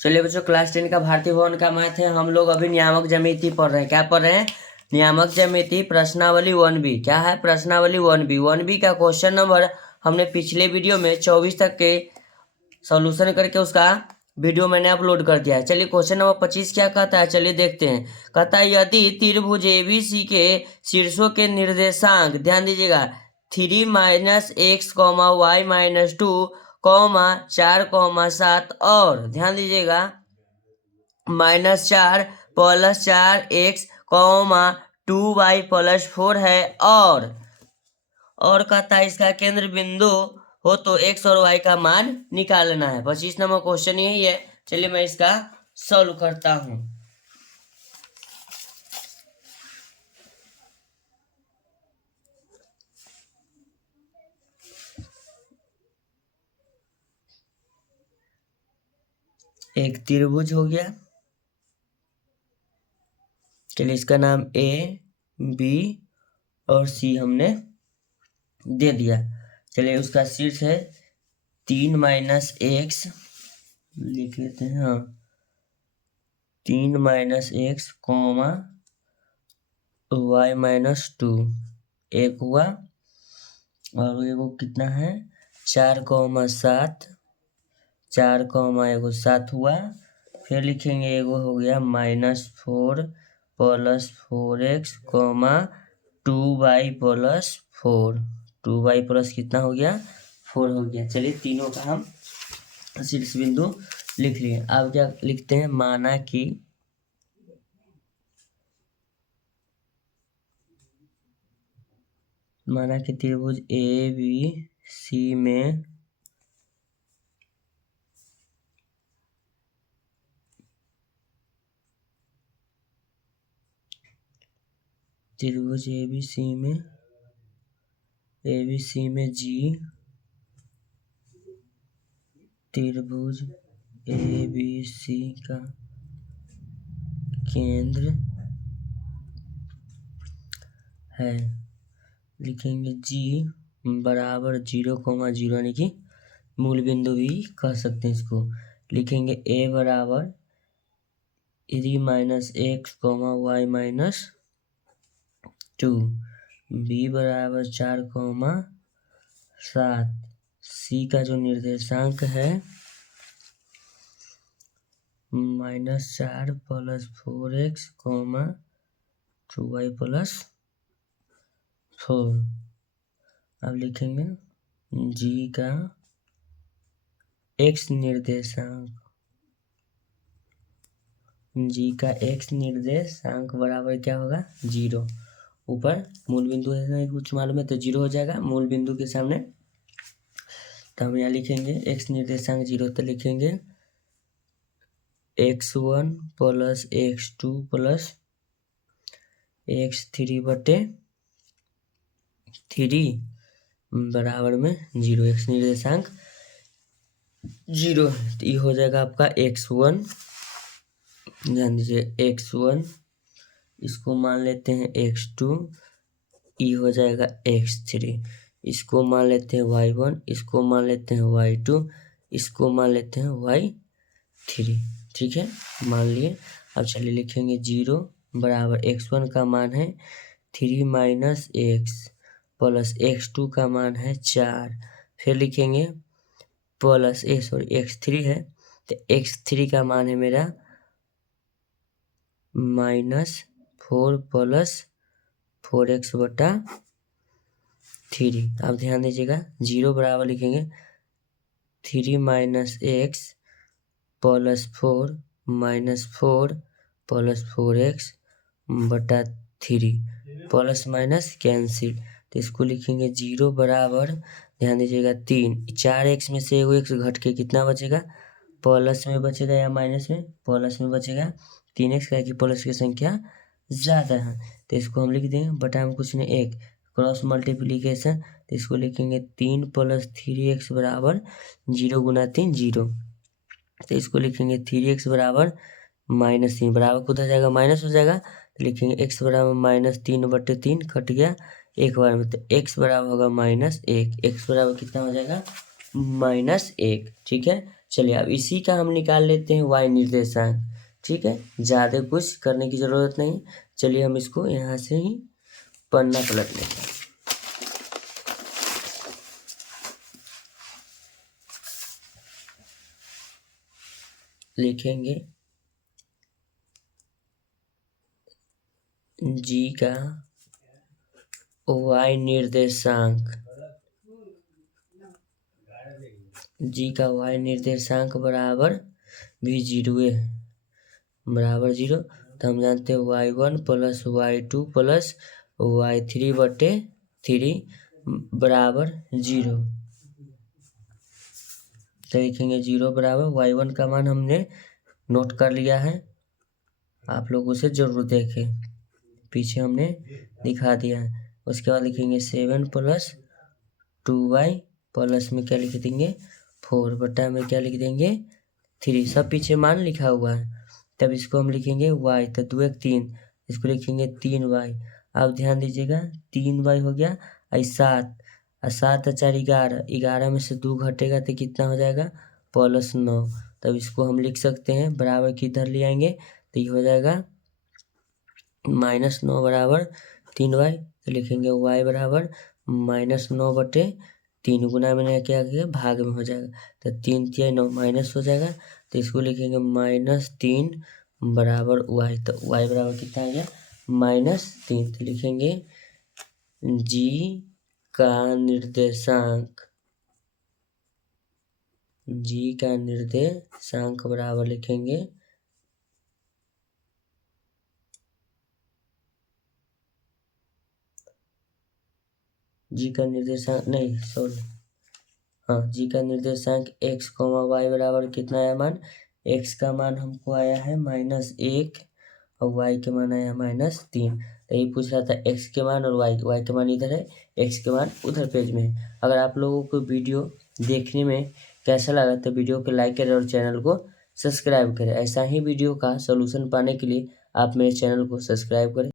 चलिए बच्चों, क्लास 10 का भारतीय भवन का मैथ है। हम लोग अभी नियामक ज्यामिति पढ़ रहे हैं। क्या पढ़ रहे हैं? नियामक ज्यामिति प्रश्नावली 1B। क्या है? प्रश्नावली 1B। 1B का क्वेश्चन नंबर हमने पिछले वीडियो में 24 तक के सॉल्यूशन करके उसका वीडियो मैंने अपलोड कर दिया है। चलिए क्वेश्चन नंबर 25 क्या कहता है, चलिए देखते हैं। कहता है यदि त्रिभुज ABC के शीर्षों के निर्देशांक, ध्यान दीजिएगा, 3 - x, y - 2, 4, 7 और ध्यान दीजिएगा -4 + 4x, 2y + 4 है और कहता है इसका केंद्र बिंदु हो तो x और y का मान निकालना है। 25 नंबर क्वेश्चन यही है। चलिए मैं इसका सॉल्व करता हूं। एक त्रिभुज हो गया, चलिए इसका नाम A, B और C हमने दे दिया। चलिए उसका शीर्ष है 3 - x, लिख लेते हैं। हाँ, 3 - x, y - 2 एक हुआ और एगो कितना है 4, 7, 4, एगो 7 हुआ। फिर लिखेंगे एगो हो गया -4 + 4x, 2y + 4, 2y प्लस कितना हो गया 4 हो गया। चलिए तीनों का हम शीर्ष बिंदु लिख लिए। अब क्या लिखते हैं, माना कि त्रिभुज ABC में G, त्रिभुज ABC का केंद्र है। लिखेंगे G बराबर 0, यानी कि मूल बिंदु भी कह सकते हैं इसको। लिखेंगे A बराबर 3 - x, y - 2, B बराबर 4, 7, C का जो निर्देशांक है -4 + 4x, 2y + 4। अब लिखेंगे G का x निर्देशांक बराबर क्या होगा 0। ऊपर मूल बिंदु है कुछ मालूम है तो 0 हो जाएगा मूल बिंदु के सामने। तो हम यहाँ लिखेंगे x निर्देशांक 0, तो लिखेंगे x1 + x2 + x3/3 बराबर में 0। x निर्देशांक 0 है तो ये हो जाएगा आपका x1। ध्यान दीजिए x1, इसको मान लेते हैं x2, ये हो जाएगा x3, इसको मान लेते हैं y1, इसको मान लेते हैं y2, इसको मान लेते हैं y3। ठीक है, मान लिए। अब चलिए लिखेंगे 0 बराबर x1 का मान है 3 - x + x2 का मान है 4। फिर लिखेंगे x3 है तो x3 का मान है मेरा -4 + 4x/3। अब ध्यान दीजिएगा 0 बराबर लिखेंगे 3 - x + 4 -4 + 4x/3, plus minus cancel. तो इसको लिखेंगे 0 बराबर, ध्यान दीजिएगा 3, 4x में से एगो x घट के कितना बचेगा, प्लस में बचेगा या माइनस में, प्लस में बचेगा 3x, क्या कि प्लस की संख्या ज़्यादा है। तो इसको हम लिख देंगे बटा में कुछ नहीं 1, क्रॉस मल्टीप्लीकेशन। तो इसको लिखेंगे 3 + 3x बराबर 0 × 3 0। तो इसको लिखेंगे 3x बराबर -3, बराबर को उधर जाएगा माइनस हो जाएगा। तो लिखेंगे x बराबर -3/3 कट गया एक बार में, तो x बराबर होगा -1। x बराबर कितना हो जाएगा -1। ठीक है, चलिए अब इसी का हम निकाल लेते हैं y निर्देशांक। ठीक है, ज़्यादा कुछ करने की ज़रूरत नहीं। चलिए हम इसको यहाँ से ही पन्ना पलट लेते हैं। लिखेंगे g का y निर्देशांक, g का y निर्देशांक बराबर भी 0 है, बराबर 0। तो हम जानते हैं y1 plus y2 plus y3 बटे 3 बराबर 0। तो लिखेंगे 0 बराबर y1 का मान हमने नोट कर लिया है, आप लोग उसे जरूर देखें, पीछे हमने दिखा दिया है। उसके बाद लिखेंगे 7 प्लस 2y प्लस में क्या लिख देंगे 4 बटा में क्या लिख देंगे 3, सब पीछे मान लिखा हुआ है। तब इसको हम लिखेंगे y, तो 2 1 3, इसको लिखेंगे 3y। अब ध्यान दीजिएगा 3y हो गया, 7 और 7 और 4 11, 11 में से 2 घटेगा तो कितना हो जाएगा +9। तब इसको हम लिख सकते हैं बराबर किधर ले आएंगे, तो ये हो जाएगा -9 बराबर 3y। तो लिखेंगे y बराबर -9 बटे 3, गुना में क्या किया भाग में हो जाएगा, तो 3 3 9 माइनस हो जाएगा। तो इसको लिखेंगे -3 बराबर y, तो y बराबर कितना आ गया -3। तो लिखेंगे g का निर्देशांक, g का निर्देशांक बराबर लिखेंगे g का निर्देशांक नहीं सॉरी हाँ, g का निर्देशांक x, y बराबर कितना आया मान, x का मान हमको आया है -1 और y के मान आया -3। तो यही पूछ रहा था x के मान और y के मान इधर है, x के मान उधर पेज में है। अगर आप लोगों को वीडियो देखने में कैसा लगा तो वीडियो को लाइक करें और चैनल को सब्सक्राइब करें। ऐसा ही वीडियो का सलूशन पाने के लिए आप मेरे चैनल को सब्सक्राइब करें।